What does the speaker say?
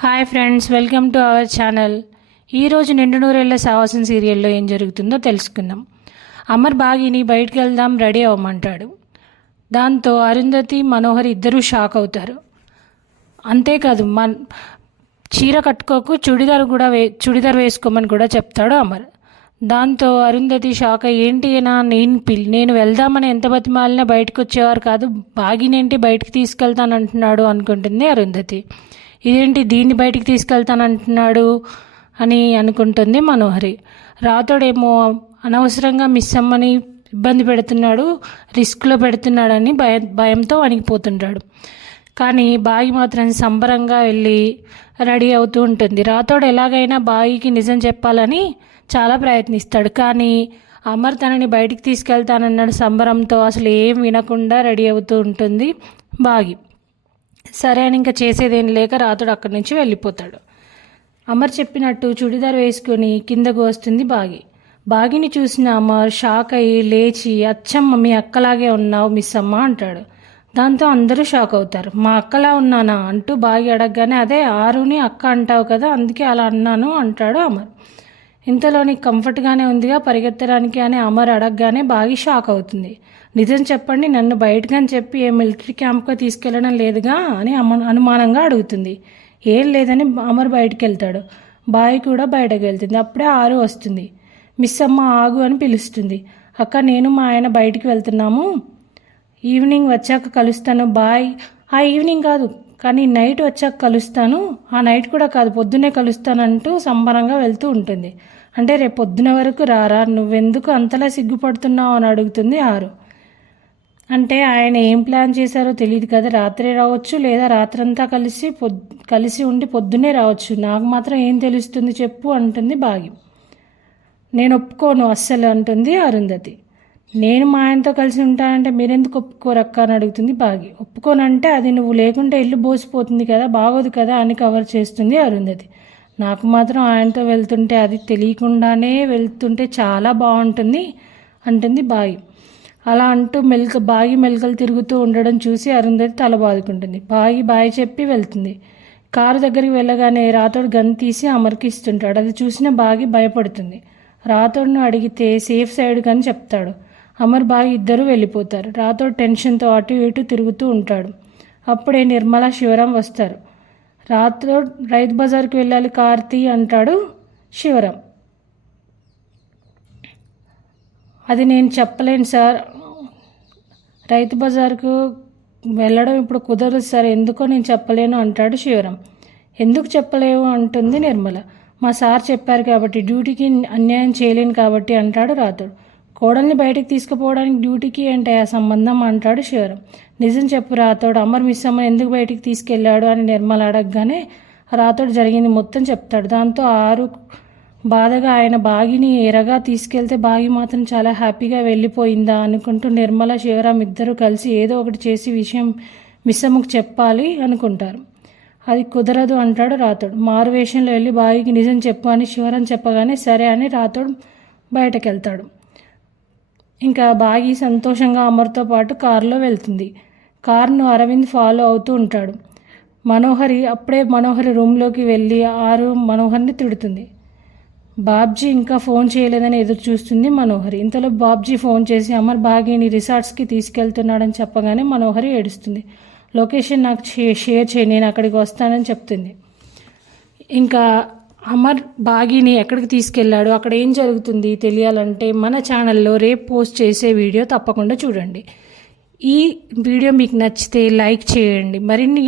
Hi friends welcome to our channel ఈరోజు నిండు నూరేళ్ళ సాహసం సీరియల్లో ఏం జరుగుతుందో తెలుసుకుందాం. అమర్ బాగిని బయటికి వెళ్దాం రెడీ అవ్వమంటాడు. దాంతో అరుంధతి మనోహర్ ఇద్దరూ షాక్ అవుతారు. అంతేకాదు మన్ చీర కట్టుకోకు చుడిదార్ కూడా వే చుడిదార్ వేసుకోమని కూడా చెప్తాడు అమర్. దాంతో అరుంధతి షాక్ అయ్యి ఏంటి నా నేను పిల్ నేను వెళ్దామని ఎంత బతిమాలినా బయటకు వచ్చేవారు కాదు బాగినేంటి బయటికి తీసుకెళ్తానంటున్నాడు అనుకుంటుంది అరుంధతి. ఇదేంటి దీన్ని బయటికి తీసుకెళ్తానంటున్నాడు అని అనుకుంటుంది మనోహరి. రాతోడేమో అనవసరంగా మిస్ అమ్మని ఇబ్బంది పెడుతున్నాడు రిస్క్లో పెడుతున్నాడని భయ భయంతో వణికిపోతుంటాడు. కానీ బాగి మాత్రం సంబరంగా వెళ్ళి రెడీ అవుతూ ఉంటుంది. రాతోడు ఎలాగైనా బాగికి నిజం చెప్పాలని చాలా ప్రయత్నిస్తాడు. కానీ అమర్ తనని బయటికి తీసుకెళ్తానన్నాడు సంబరంతో అసలు ఏం వినకుండా రెడీ అవుతూ ఉంటుంది బాగి సరే అని ఇంకా చేసేదేం లేక రాతుడు అక్కడి నుంచి వెళ్ళిపోతాడు. అమర్ చెప్పినట్టు చుడిదార్ వేసుకొని కిందకు వస్తుంది బాగి. బాగిని చూసిన అమర్ షాక్ అయ్యి లేచి అచ్చమ్మ మీ అక్కలాగే ఉన్నావు మిస్ అమ్మ అంటాడు. దాంతో అందరూ షాక్ అవుతారు. మా అక్కలా ఉన్నానా? అంటూ బాగి అడగగానే అదే ఆరుని అక్క అంటావు కదా అందుకే అలా అన్నాను అంటాడు అమర్. ఇంతలో నీకు కంఫర్ట్గానే ఉందిగా పరిగెత్తడానికి అని అమర్ అడగగానే బాగి షాక్ అవుతుంది. నిజం చెప్పండి నన్ను బయటకని చెప్పి ఏ మిలిటరీ క్యాంప్కి తీసుకెళ్ళడం లేదుగా అని అమ అనుమానంగా అడుగుతుంది. ఏం లేదని అమర్ బయటికి వెళ్తాడు బాయి కూడా బయటకు వెళ్తుంది అప్పుడే ఆరు వస్తుంది. మిస్ అమ్మ ఆగు అని పిలుస్తుంది. అక్క నేను మా ఆయన బయటికి వెళ్తున్నాము. ఈవినింగ్ వచ్చాక కలుస్తాను. బాయ్ ఆ ఈవినింగ్ కాదు కానీ నైట్ వచ్చాక కలుస్తాను. ఆ నైట్ కూడా కాదు పొద్దునే కలుస్తానంటూ సంబరంగా వెళ్తూ ఉంటుంది. అంటే రేపు పొద్దున వరకు రారా? నువ్వెందుకు అంతలా సిగ్గుపడుతున్నావు అని అడుగుతుంది ఆరు. అంటే ఆయన ఏం ప్లాన్ చేశారో తెలియదు కదా. రాత్రే రావచ్చు లేదా రాత్రంతా కలిసి పొద్ కలిసి ఉండి పొద్దున్నే రావచ్చు. నాకు మాత్రం ఏం తెలుస్తుంది చెప్పు అంటుంది భాగ్యం. నేను ఒప్పుకోను అస్సలు అంటుంది అరుంధతి. నేను మా ఆయనతో కలిసి ఉంటానంటే మీరెందుకు ఒప్పుకోరక్క అని అడుగుతుంది బాగి. ఒప్పుకోనంటే అది నువ్వు లేకుంటే ఇల్లు బోసిపోతుంది కదా బాగోదు కదా అని కవర్ చేస్తుంది అరుంధతి. నాకు మాత్రం ఆయనతో వెళ్తుంటే అది తెలియకుండానే వెళ్తుంటే చాలా బాగుంటుంది అంటుంది బాగి. అలా అంటూ మెల్క బాగి మెలకలు తిరుగుతూ ఉండడం చూసి అరుంధతి తల బాదుకుంటుంది. బాగి బాయి చెప్పి వెళ్తుంది. కారు దగ్గరికి వెళ్ళగానే రాతోడు గన్ తీసి అమర్కిస్తుంటాడు. అది చూసిన బాగి భయపడుతుంది. రాతోడును అడిగితే సేఫ్ సైడ్ అని చెప్తాడు. అమర్ బాయ్ ఇద్దరు వెళ్ళిపోతారు. రాతోడు టెన్షన్తో అటు ఇటు తిరుగుతూ ఉంటాడు. అప్పుడే నిర్మల శివరాం వస్తారు. రాతో రైతు బజార్కి వెళ్ళాలి కార్తీ అంటాడు శివరాం. అది నేను చెప్పలేను సార్. రైతు బజార్కు వెళ్ళడం ఇప్పుడు కుదరదు సార్. ఎందుకో నేను చెప్పలేను అంటాడు శివరాం. ఎందుకు చెప్పలేవు? అంటుంది నిర్మల. మా సార్ చెప్పారు కాబట్టి డ్యూటీకి అన్యాయం చేయలేను కాబట్టి అంటాడు రాతోడు కోడల్ని బయటకు తీసుకుపోవడానికి డ్యూటీకి ఏంటి ఆ సంబంధం అంటాడు శివరాం నిజం చెప్పు రాతోడు అమర్ మిస్ అమ్మని ఎందుకు బయటికి తీసుకెళ్ళాడు అని నిర్మల అడగగానే రాతోడు జరిగింది మొత్తం చెప్తాడు. దాంతో ఆరు బాధగా ఆయన బాగిని ఎరగా తీసుకెళ్తే బాగి మాత్రం చాలా హ్యాపీగా వెళ్ళిపోయిందా అనుకుంటూ నిర్మల శివరాం ఇద్దరు కలిసి ఏదో ఒకటి చేసి విషయం మిస్సమ్మకు చెప్పాలి అనుకుంటారు. అది కుదరదు అంటాడు రాతోడు మారు వేషంలో వెళ్ళి బాగికి నిజం చెప్పు అని శివరాం చెప్పగానే సరే అని రాతోడు బయటకు వెళ్తాడు ఇంకా బాగి సంతోషంగా అమర్తో పాటు కారులో వెళ్తుంది. కారును అరవింద్ ఫాలో అవుతూ ఉంటాడు. మనోహరి అప్పుడే మనోహరి రూమ్లోకి వెళ్ళి ఆరు మనోహర్ని తిడుతుంది. బాబ్జీ ఇంకా ఫోన్ చేయలేదని ఎదురు చూస్తుంది మనోహరి. ఇంతలో బాబ్జీ ఫోన్ చేసి అమర్ బాగీని రిసార్ట్స్కి తీసుకెళ్తున్నాడని చెప్పగానే మనోహరి ఏడుస్తుంది. లొకేషన్ నాకు షేర్ చేయి నేను అక్కడికి వస్తానని చెప్తుంది. ఇంకా అమర్ బాగీని ఎక్కడికి తీసుకెళ్ళాడో అక్కడ ఏం జరుగుతుంది తెలియాలంటే మన ఛానల్లో రేపు పోస్ట్ చేసే వీడియో తప్పకుండా చూడండి. ఈ వీడియో మీకు నచ్చితే లైక్ చేయండి. మరిన్ని